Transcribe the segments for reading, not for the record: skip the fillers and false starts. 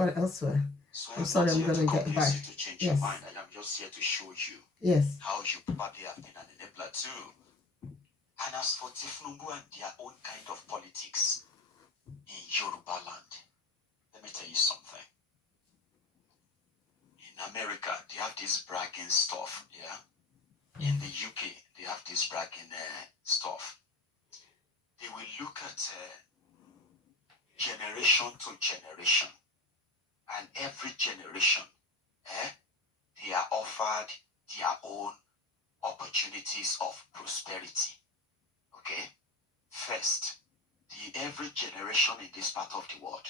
quite elsewhere. So I'm I'm sorry, not I'm here to going to get convince back. you to change your Yes. mind. I am just here to show you Yes. how you probably have been an enabler too. And as for Tifnumbu and their own kind of politics in Yoruba land, let me tell you something. In America, they have this bragging stuff, yeah? In the UK, they have this bragging stuff. They will look at generation to generation, and every generation, they are offered their own opportunities of prosperity. Okay? First, every generation in this part of the world,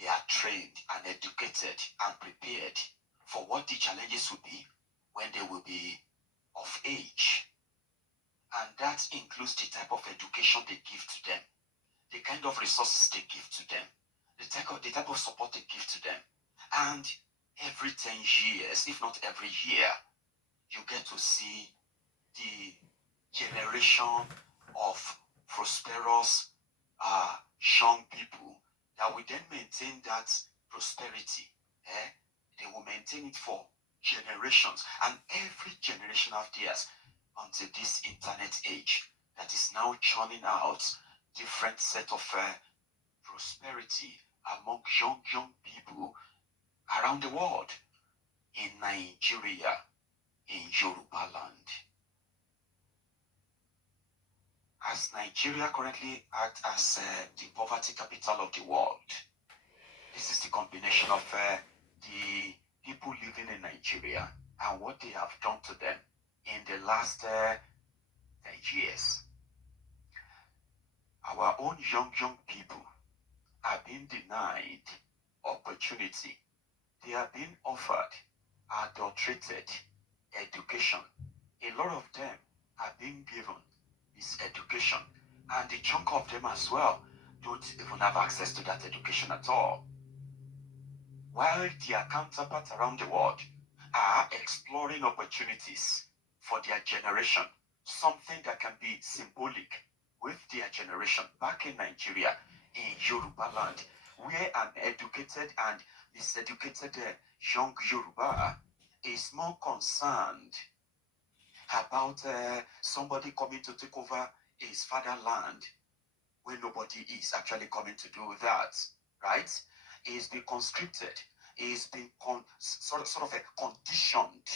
they are trained and educated and prepared for what the challenges will be when they will be of age. And that includes the type of education they give to them, the kind of resources they give to them, the type of support they give to them. And every 10 years, if not every year, you get to see the generation of prosperous young people that will then maintain that prosperity. They will maintain it for generations, and every generation after theirs until this internet age that is now churning out different set of prosperity among young people around the world. In Nigeria, in Yoruba land, as Nigeria currently acts as the poverty capital of the world, this is the combination of the people living in Nigeria and what they have done to them in the last 10 years. Our own young people are being denied opportunity. They are being offered adulterated education. A lot of them are being given this education, and the chunk of them as well don't even have access to that education at all. While their counterparts around the world are exploring opportunities for their generation, something that can be symbolic with their generation back in Nigeria, in Yoruba land, where an educated and miseducated young Yoruba is more concerned about somebody coming to take over his fatherland when nobody is actually coming to do that, right? He's been conscripted. He's been sort of conditioned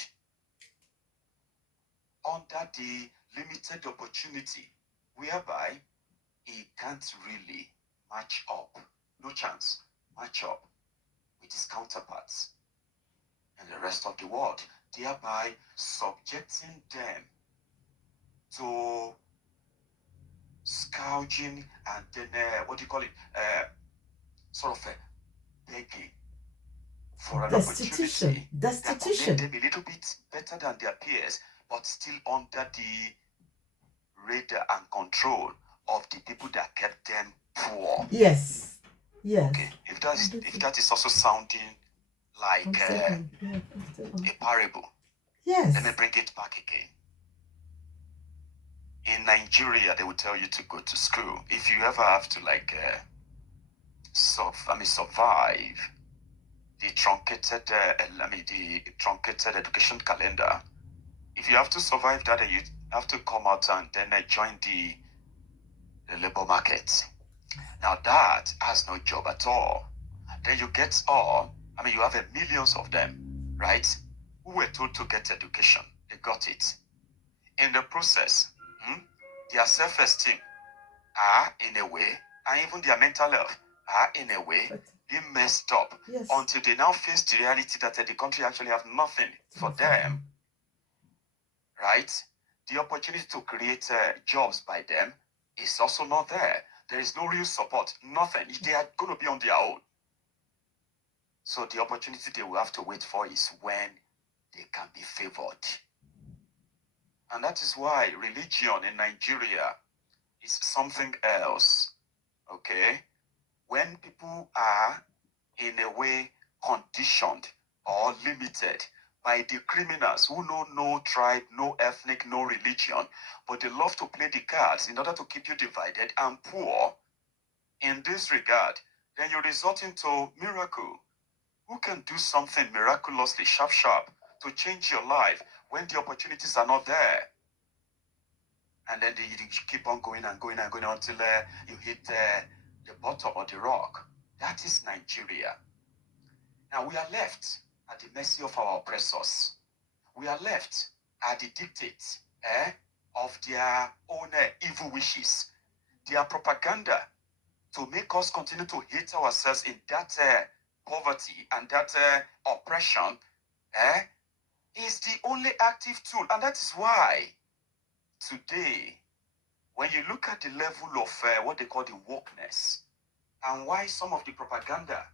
under the limited opportunity whereby he can't really match up, no chance, match up with his counterparts in the rest of the world, thereby subjecting them to scourging and then, sort of begging for an opportunity that could make them a little bit better than their peers, but still under the radar and control of the people that kept them poor. Yes. Yes. Okay. If that is also sounding like a parable, yes, let me bring it back again. In Nigeria, they will tell you to go to school. If you ever have to survive the truncated education calendar. If you have to survive that, you have to come out and then join the labor market. Now that has no job at all. Then you get you have millions of them, right? Who were told to get education. They got it. In the process, their self-esteem are in a way, and even their mental health are in a way being messed up until they now face the reality that the country actually have nothing for them, right? The opportunity to create jobs by them is also not there. There is no real support, nothing. They are going to be on their own. So the opportunity they will have to wait for is when they can be favored. And that is why religion in Nigeria is something else, okay? When people are in a way conditioned or limited by the criminals who know no tribe, no ethnic, no religion, but they love to play the cards in order to keep you divided and poor. In this regard, then you resort into miracle. Who can do something miraculously sharp to change your life when the opportunities are not there? And then you keep on going and going and going until you hit the bottom of the rock. That is Nigeria. Now we are left at the mercy of our oppressors. We are left at the dictate of their own evil wishes, their propaganda to make us continue to hate ourselves in that poverty and that oppression is the only active tool. And that is why today, when you look at the level of what they call the wokeness, and why some of the propaganda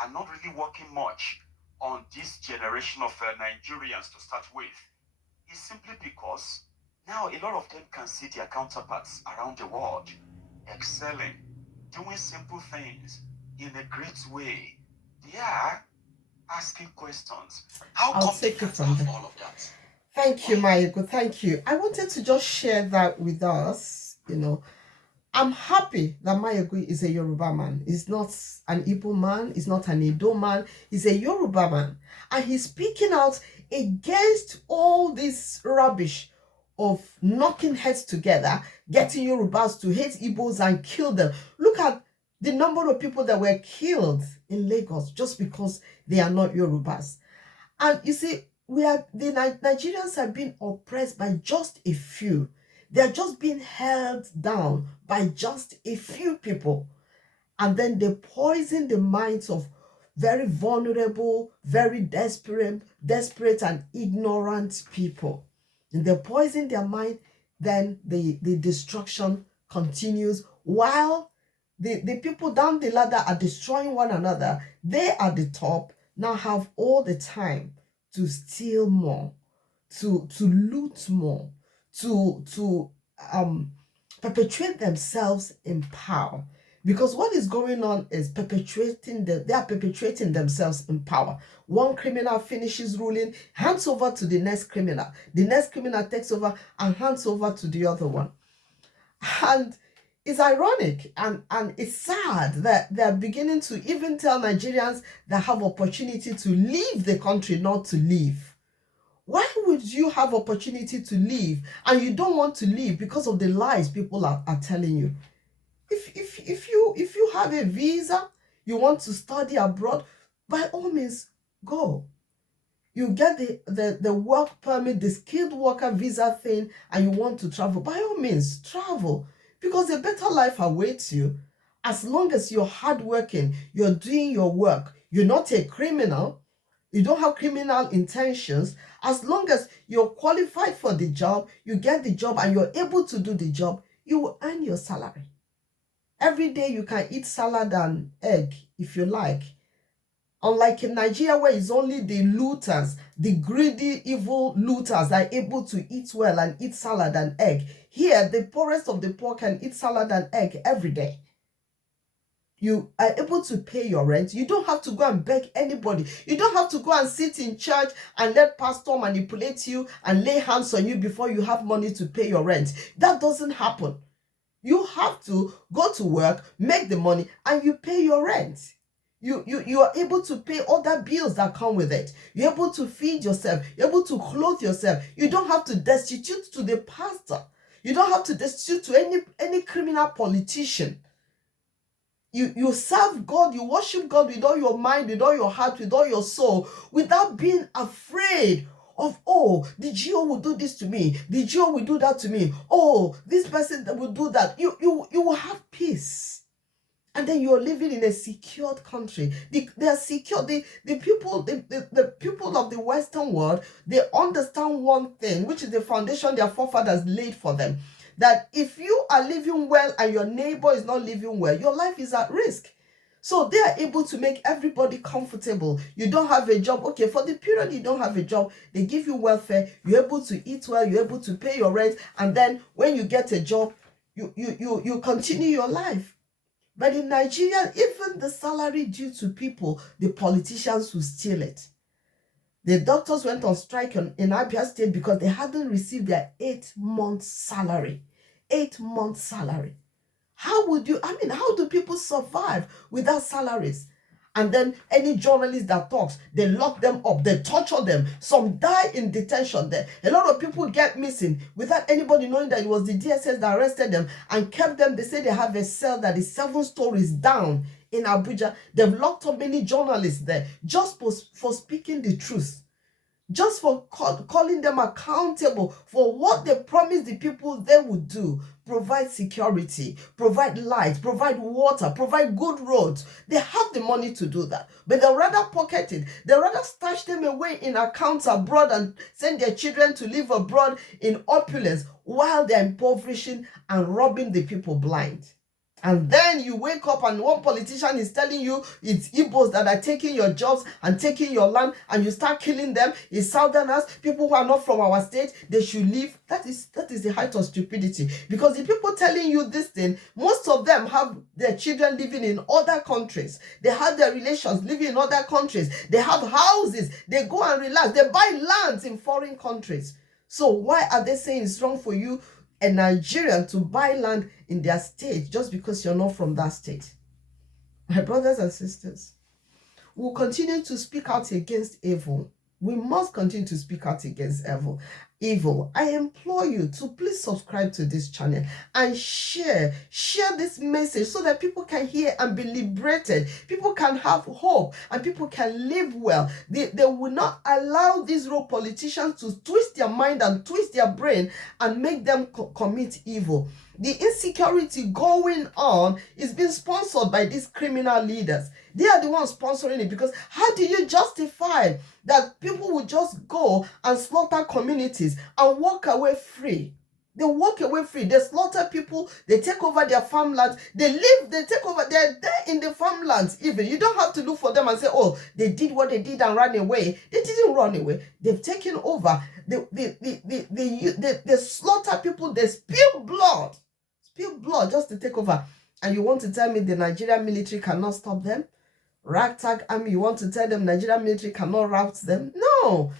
are not really working much on this generation of Nigerians to start with, is simply because now a lot of them can see their counterparts around the world excelling, doing simple things in a great way. They are asking questions. How I'll come they take it can't from have there. all of that? Thank you, Mayego. Thank you. I wanted to just share that with us. I'm happy that Mayego is a Yoruba man. He's not an Igbo man. He's not an Edo man. He's a Yoruba man. And he's speaking out against all this rubbish of knocking heads together, getting Yorubas to hate Igbos and kill them. Look at the number of people that were killed in Lagos just because they are not Yorubas. And you see, the Nigerians are being oppressed by just a few. They're just being held down by just a few people. And then they poison the minds of very vulnerable, very desperate and ignorant people. And they poison their mind, then the destruction continues while the people down the ladder are destroying one another. They at the top now have all the time to steal more, to loot more, to perpetuate themselves in power. Because what is going on is they are perpetuating themselves in power. One criminal finishes ruling, hands over to the next criminal. The next criminal takes over and hands over to the other one. And it's ironic and it's sad that they're beginning to even tell Nigerians that have opportunity to leave the country not to leave. Why would you have opportunity to leave and you don't want to leave because of the lies people are telling you? If you have a visa, you want to study abroad, by all means, go. You get the work permit, the skilled worker visa thing, and you want to travel, by all means, travel. Because a better life awaits you. As long as you're hardworking, you're doing your work, you're not a criminal, you don't have criminal intentions, as long as you're qualified for the job, you get the job and you're able to do the job, you will earn your salary. Every day you can eat salad and egg if you like. Unlike in Nigeria where it's only the looters, the greedy, evil looters are able to eat well and eat salad and egg. Here, the poorest of the poor can eat salad and egg every day. You are able to pay your rent. You don't have to go and beg anybody. You don't have to go and sit in church and let pastor manipulate you and lay hands on you before you have money to pay your rent. That doesn't happen. You have to go to work, make the money, and you pay your rent. You are able to pay other bills that come with it. You're able to feed yourself. You're able to clothe yourself. You don't have to destitute to the pastor. You don't have to destitute to any criminal politician. You serve God, you worship God with all your mind, with all your heart, with all your soul, without being afraid of, oh, the GO will do this to me, the GO will do that to me, oh, this person will do that. You will have peace. And then you're living in a secured country. They are secure. The people of the Western world, they understand one thing, which is the foundation their forefathers laid for them. That if you are living well and your neighbor is not living well, your life is at risk. So they are able to make everybody comfortable. You don't have a job. Okay, for the period you don't have a job, they give you welfare. You're able to eat well. You're able to pay your rent. And then when you get a job, you continue your life. But in Nigeria, even the salary due to people, the politicians will steal it. The doctors went on strike in Abia State because they hadn't received their 8-month salary. 8-month salary. How do people survive without salaries? And then any journalist that talks, they lock them up, they torture them. Some die in detention there. A lot of people get missing without anybody knowing that it was the DSS that arrested them and kept them. They say they have a cell that is 7 stories down in Abuja. They've locked up many journalists there just for speaking the truth, just for calling them accountable for what they promised the people they would do. Provide security, provide light, provide water, provide good roads. They have the money to do that, but they'll rather pocket it. They'll rather stash them away in accounts abroad and send their children to live abroad in opulence while they're impoverishing and robbing the people blind. And then you wake up and one politician is telling you it's Igbos that are taking your jobs and taking your land, and you start killing them. It's Southerners, people who are not from our state, they should leave. That is the height of stupidity. Because the people telling you this thing, most of them have their children living in other countries. They have their relations living in other countries. They have houses. They go and relax. They buy lands in foreign countries. So why are they saying it's wrong for you, a Nigerian, to buy land in their state just because you're not from that state? My brothers and sisters, we'll continue to speak out against evil. We must continue to speak out against evil. I implore you to please subscribe to this channel and share this message so that people can hear and be liberated. People can have hope and people can live well. They will not allow these rogue politicians to twist their mind and twist their brain and make them commit evil. The insecurity going on is being sponsored by these criminal leaders. They are the ones sponsoring it, because how do you justify that people will just go and slaughter communities and walk away free? They walk away free. They slaughter people. They take over their farmlands. They take over. They're there in the farmlands even. You don't have to look for them and say, oh, they did what they did and ran away. They didn't run away. They've taken over. They slaughter people. They spill blood just to take over. And you want to tell me the Nigerian military cannot stop them? Ragtag army, you want to tell them Nigerian military cannot rout them? No,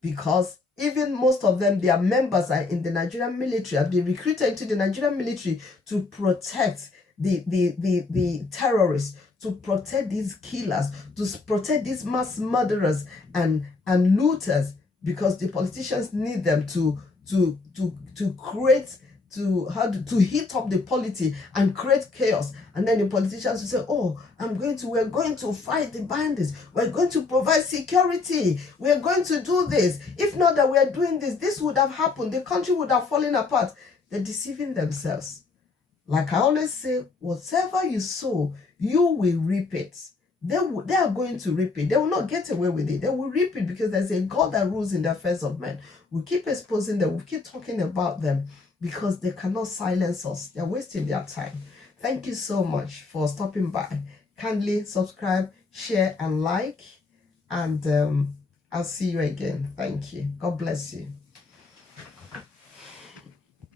because even most of them, their members are in the Nigerian military, have been recruited into the Nigerian military to protect the terrorists, to protect these killers, to protect these mass murderers and looters, because the politicians need them to create, to heat up the polity and create chaos. And then the politicians will say, oh, we're going to fight the bandits. We're going to provide security. We're going to do this. If not that we're doing this, this would have happened. The country would have fallen apart. They're deceiving themselves. Like I always say, whatever you sow, you will reap it. They are going to reap it. They will not get away with it. They will reap it, because there's a God that rules in the affairs of men. We keep exposing them. We keep talking about them, because they cannot silence us. They're wasting their time. Thank you so much for stopping by. Kindly subscribe, share, and like. And I'll see you again. Thank you. God bless you.